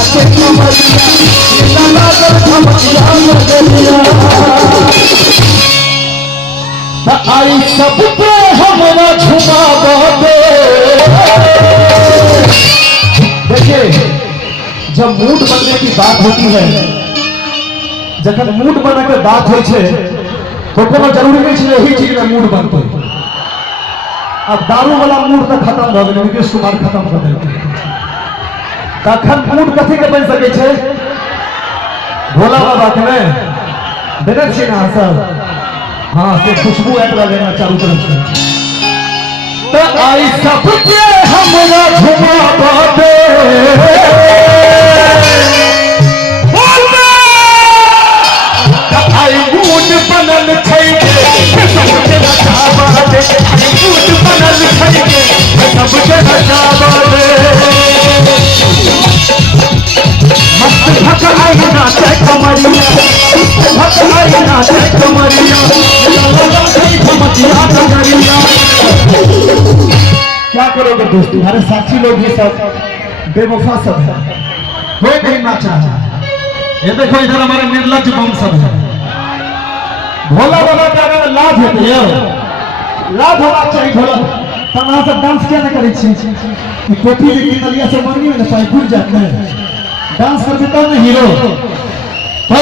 नाचे कमरिया मेला लागल खमरिया नगरिया आई सबके हमरा झुमावे। देखिए जब मूड बनने की बात होती है, जखन मूड बने के बात हो तो कोनो जरूरी नहीं है यही चीज में मूड बनते। अब दारू वाला मूड तो खत्म हो गया, नीतीश कुमार खत्म कर दिया। तखन मूड कथी के बन सके छे? भोला बाबा के में देने छी ना सब। हाँ से खुशबू आबि रहल चारू तरफ से। तो आई सबके हमरा झुमावे आई मूड बनल छै सबके नचावे। आई मूड बनल छै सबके नचावे। मस्त भक आई नाचे कमरिया भक आई नाचे कमरिया नगरिया। क्या करोगे दोस्तों, हमारे साथी लोग ये सब बेवफा सब है, कोई नहीं नाचा है। ये देखो इधर हमारे निर्लज बम सब है। भोला बाबा के आगे में लाभ होते है, लाभ होना चाहिए। भोला तब वहां से डांस क्या नहीं करी थी कि टोपी के किनलिया से मरनी में पाई भूल जाते हैं। डांस करते तब ना हीरो। तो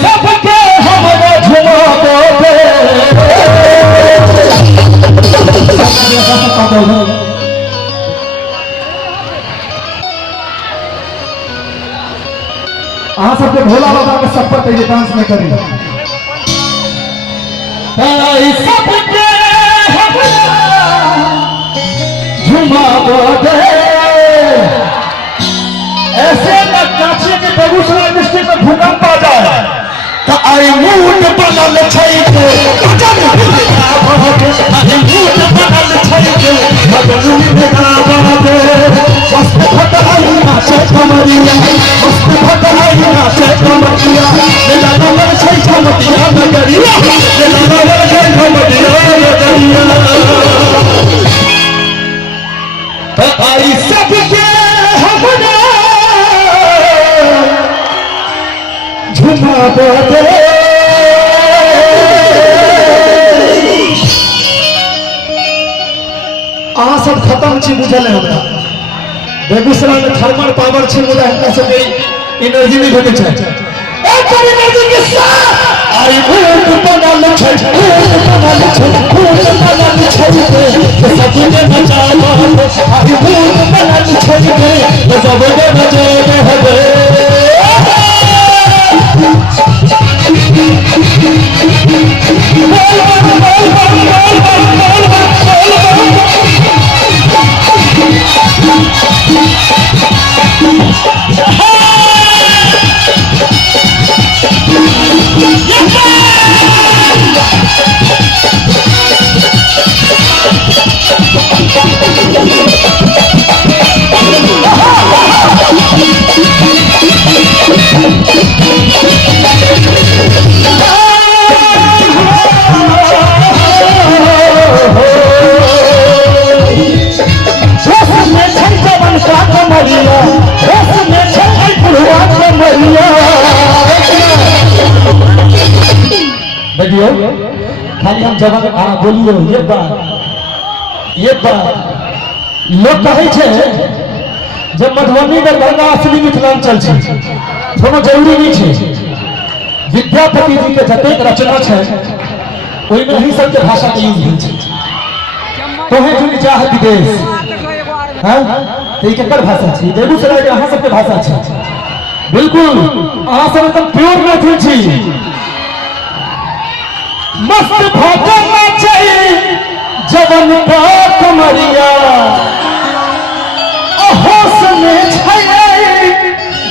सबके हमरा झुमावे अहाँ सबके भोला बाबा के सब पर डांस में करी। सबके झुमावे ऐसे नाचिए कि बेगूसराय डिस्ट्रिक्ट में भूकंप आ जाए। तो आई मूड बनल छै मस्त भट आई नाचे कमरिया मस्त भट आई नाचे कमरिया मेला लागल छै खमरिया नगरिया मेला लागल छै खमरिया नगरिया। तो आई सबके हमरा झुमावे। अहाँ सब खत्म छी बुझल है हमरा। बेगूसराय में थर्मल पावर छी मुदा हमरा सब एनर्जी नहीं भेटै छै। एक एनर्जी के साथ आई मूड बनल छै मूड बनल छै मूड बनल छै सबके नचावा। आई मूड बनल छै सबके नचावे हवे। खाली हम जवान बोलिए ये बात लोग कहे छे जब मधुबनी में गंगा असली मिथिलांचल छे कोनो जरूरी नहीं छे। विद्यापति जी के जतेक रचना छे ओहि में ही सबके भाषा के यूज होय छे। तोहे जुनी चाह विदेश हां तो ई केकर भाषा छे? बेगूसराय के अहाँ सबके भाषा छे। बिल्कुल अहाँ सब एकदम प्योर मैथिल छी। मस्त भजना चाहिए जवन का कमरिया होश में छै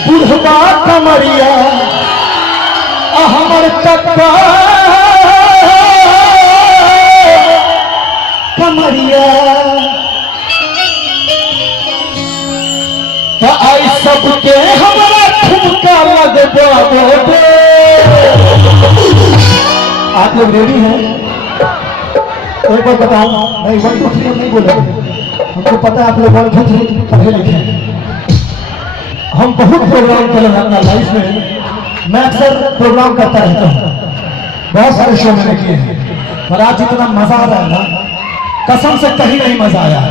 बुढ़वा कमरिया हमर कक्का कमरिया। तो आई सबके हमरा ठुमका लगवावे। आप लोग रेडी हैं? एक बार बताऊं, मैं वन टू थ्री नहीं बोला, हमको पता है आप लोग वन टू थ्री पढ़े लिखे हैं। हम बहुत प्रोग्राम कर रहे हैं अपना लाइफ में। मैं अक्सर प्रोग्राम करता रहता हूँ, बहुत सारे शो मैंने किए हैं, पर आज इतना मजा आ रहा है ना, कसम से कहीं नहीं मजा आया।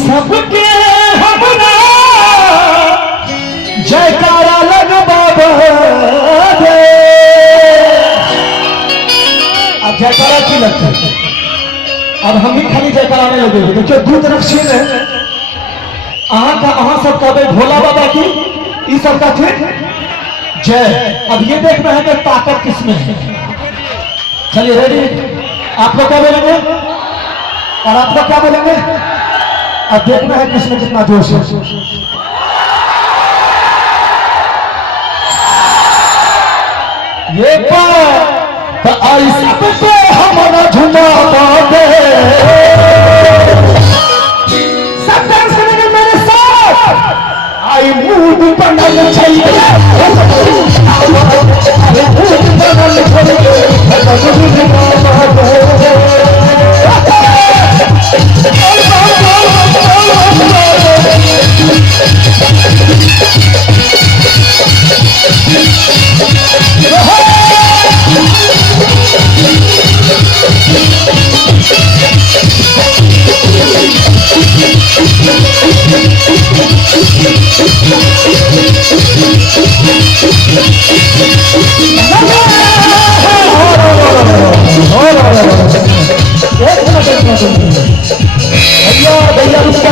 सबके हमरा जयकारा लगवा दे। अब जयकारा की लगता है, अब हम ही खाली जयकारा नहीं लगे। देखिए दू तरफ छीन है, अहाँ सब कहते भोला बाबा की, ई सब का थे जय। अब ये देखना है कि ताकत किसमें है। चलिए रेडी, आप लोग क्या बोलेंगे और आप लोग क्या बोलेंगे। अब देखना है किसमें कितना जोश है। ये तो आई सबको हमारा झुमा दे। सब डांस करेंगे मेरे साथ। आई मूड बनल चाहिए, भैया उसका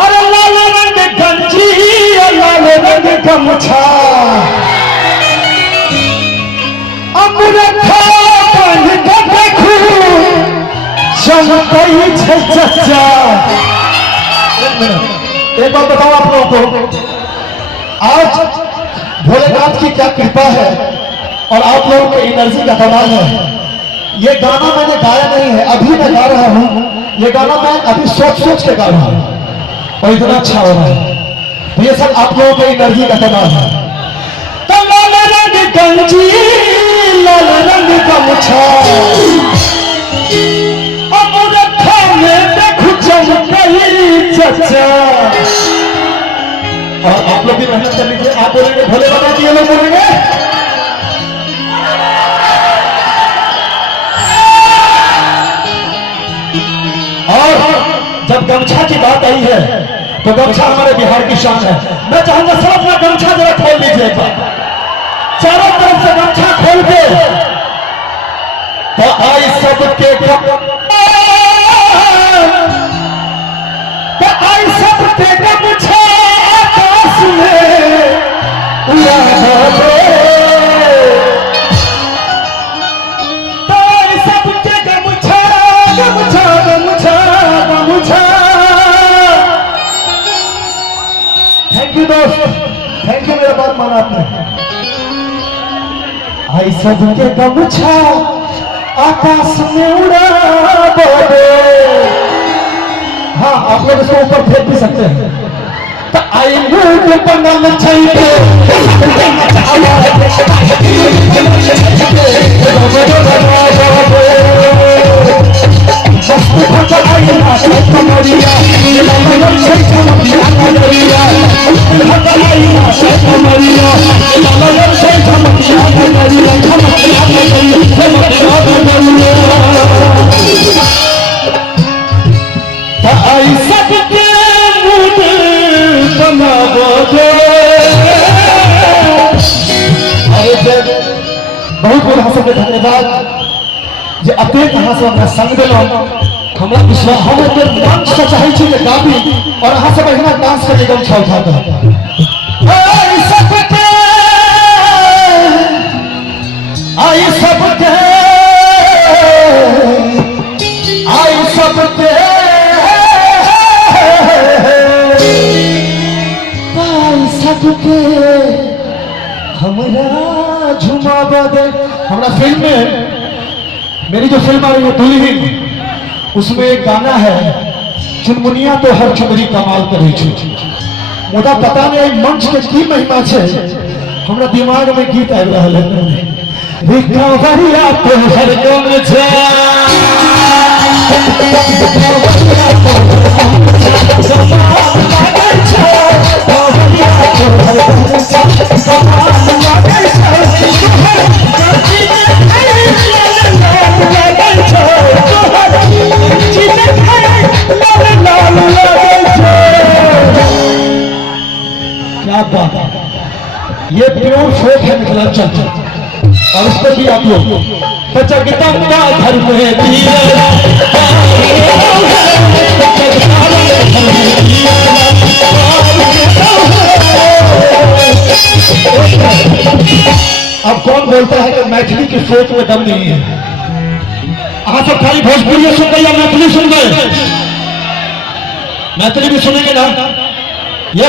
अरे लाल रंग गंजी, लाल रंग गमछा, अमृता बन के देखू चमकई छे चचा। एक बात बताओ आप लोगों को, आज भोलेनाथ की क्या कृपा है और आप लोगों की एनर्जी का कमाल है। ये गाना मैंने गाया नहीं है, अभी मैं गा रहा हूं। ये गाना मैं अभी सोच के गा रहा हूं और इतना अच्छा हो रहा है। तो ये सब आप लोगों की एनर्जी का कमाल है। तो लाल रंग गंजी, लाल रंग गमछा, अमृता में देखू चमकई चचा। और आप लोग भी मेहनत कर लीजिए। आप बोलेंगे भोले बाबा की, ये लोग बोलेंगे और जब गमछा की बात आई है तो गमछा हमारे बिहार की शान है। मैं चाहूंगा सब अपना गमछा जरा खोल लीजिए एक बार, चारों तरफ से गमछा खोल के। तो आई सबके गमछा आकाश में उड़ा दे। थैंक यू दोस्त, थैंक यू, मेरा बात माना आपने। आई सबके गमछा आकाश में उड़ा दे। हाँ, आप लोग इसको ऊपर फेंक भी सकते हैं। तो आई मूड बनल चाहिए, बहुत बहुत हाँ सबके धन्यवाद जे अतेक हाँ सब हमरा संग देलहुँ। हमरा विश्वास हम एते मंच से चाहै छी जे गाबी और हाँ सब एहिना डांस करिए गमछा उठा के। आई सबके आई सबके आई सबके आई सबके हमरा झुमावा दे। हमरा फिल्म में, मेरी जो फिल्म आ रही है दुल्हन, उसमें एक गाना है चुनमुनिया तो हर चुनरी कमाल करे। मुदा पता नहीं मंच के की महिमा है, हमरा दिमाग में गीत आबि रहल है रिकवरिया तो हर गम छे क्या बात है, ये प्योर फोक है मिथिलांचल और इस पर भी आप लोग जगदम्बा घर में अब कौन बोलता है कि मैथिली की सोच में दम नहीं है? आप सब खाली भोजपुरी सुन गए या मैथिली सुन गए? मैथिली भी सुनेंगे ना? ये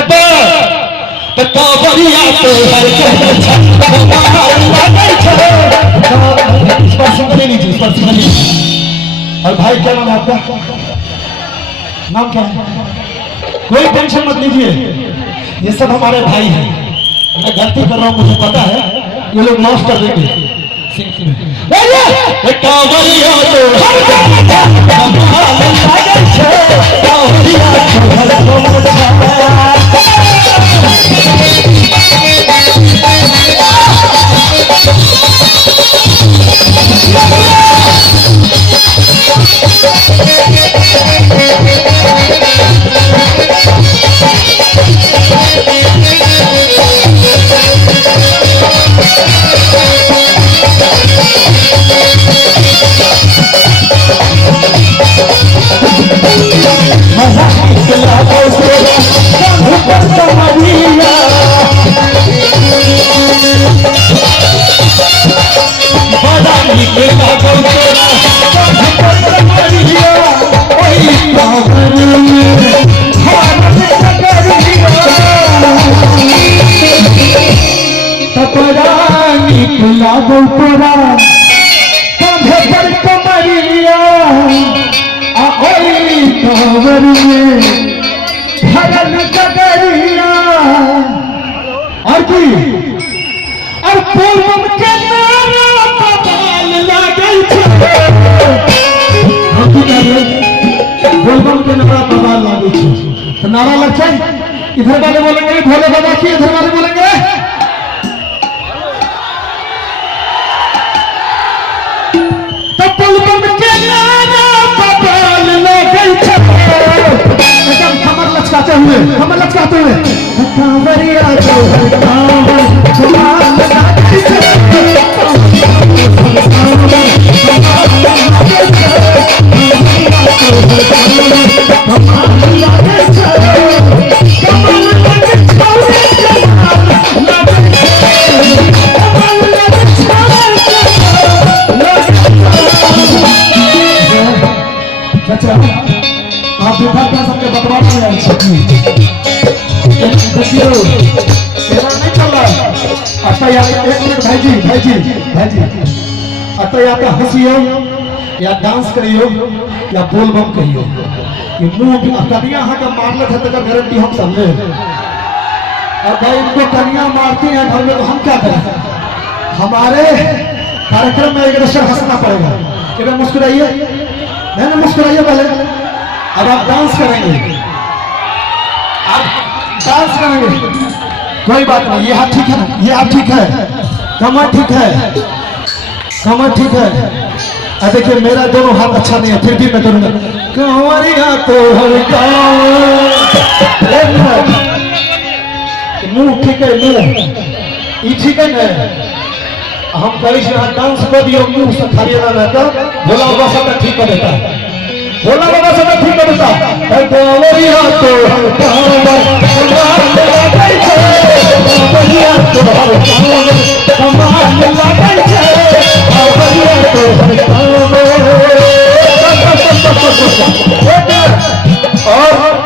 और भाई क्या नाम है आपका? नाम क्या है? कोई टेंशन मत लीजिए, ये सब हमारे भाई हैं। मैं गलती कर रहा हूँ मुझे पता है, ये लोग माफ कर देंगे। नारा लग जाए, इधर वाले बोलेंगे भोले बाबा की, इधर वाले बोलेंगे एकदम कमर लचकाते हुए, कमर लचकाते हुए आप विभाग का सबके बतवा नहीं चल रहा अच्छा यार, एक मिनट भाई जी अच्छा या तो हंसियो या डांस करियो या बोल बम कहियो, ये मुंह कनिया का मारले थे तो गारंटी हम सब ले। और भाई इनको कनिया मारती हैं घर में तो हम क्या करें? हमारे कार्यक्रम में एक दशा हंसना पड़ेगा। एक मुस्कुराइए, नहीं मुस्कुराइए पहले। अब आप डांस करेंगे, कोई बात नहीं, ये हाथ ठीक है, ये हाथ ठीक है, कमर ठीक है, कमर ठीक है। देखिए मेरा दोनों हाथ अच्छा नहीं है, फिर भी मैं करूंगा कंवरिया तो हर मुंह ठीक है, मुंह ठीक है ना? हम कहीं से डांस कर दियो, मुंह से खाली ना रहता, भोला बाबा सब ठीक कर देता, भोला बाबा सब ठीक कर देता। कंवरिया तो और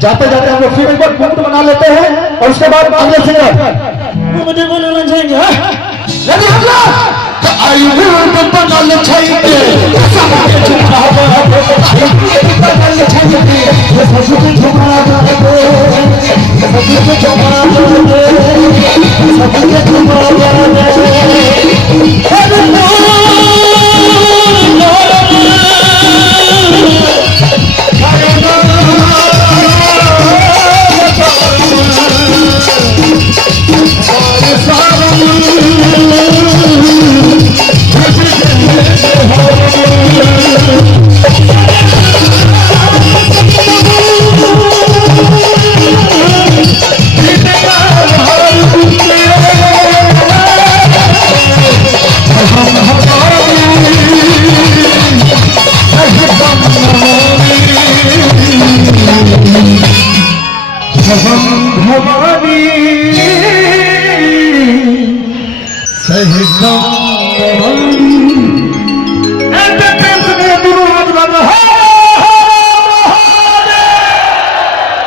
जाते जाते हम लोग फिर एक बार मुकुट बना लेते हैं और उसके बाद अगले सिंगर मुझे बोलना चाहेंगे। आयुध बनल छैके सबके झुकावे आयुध बनल छैके सबके झुकावे सबके झुकावे सबके झुकावे अरे भवानी सहित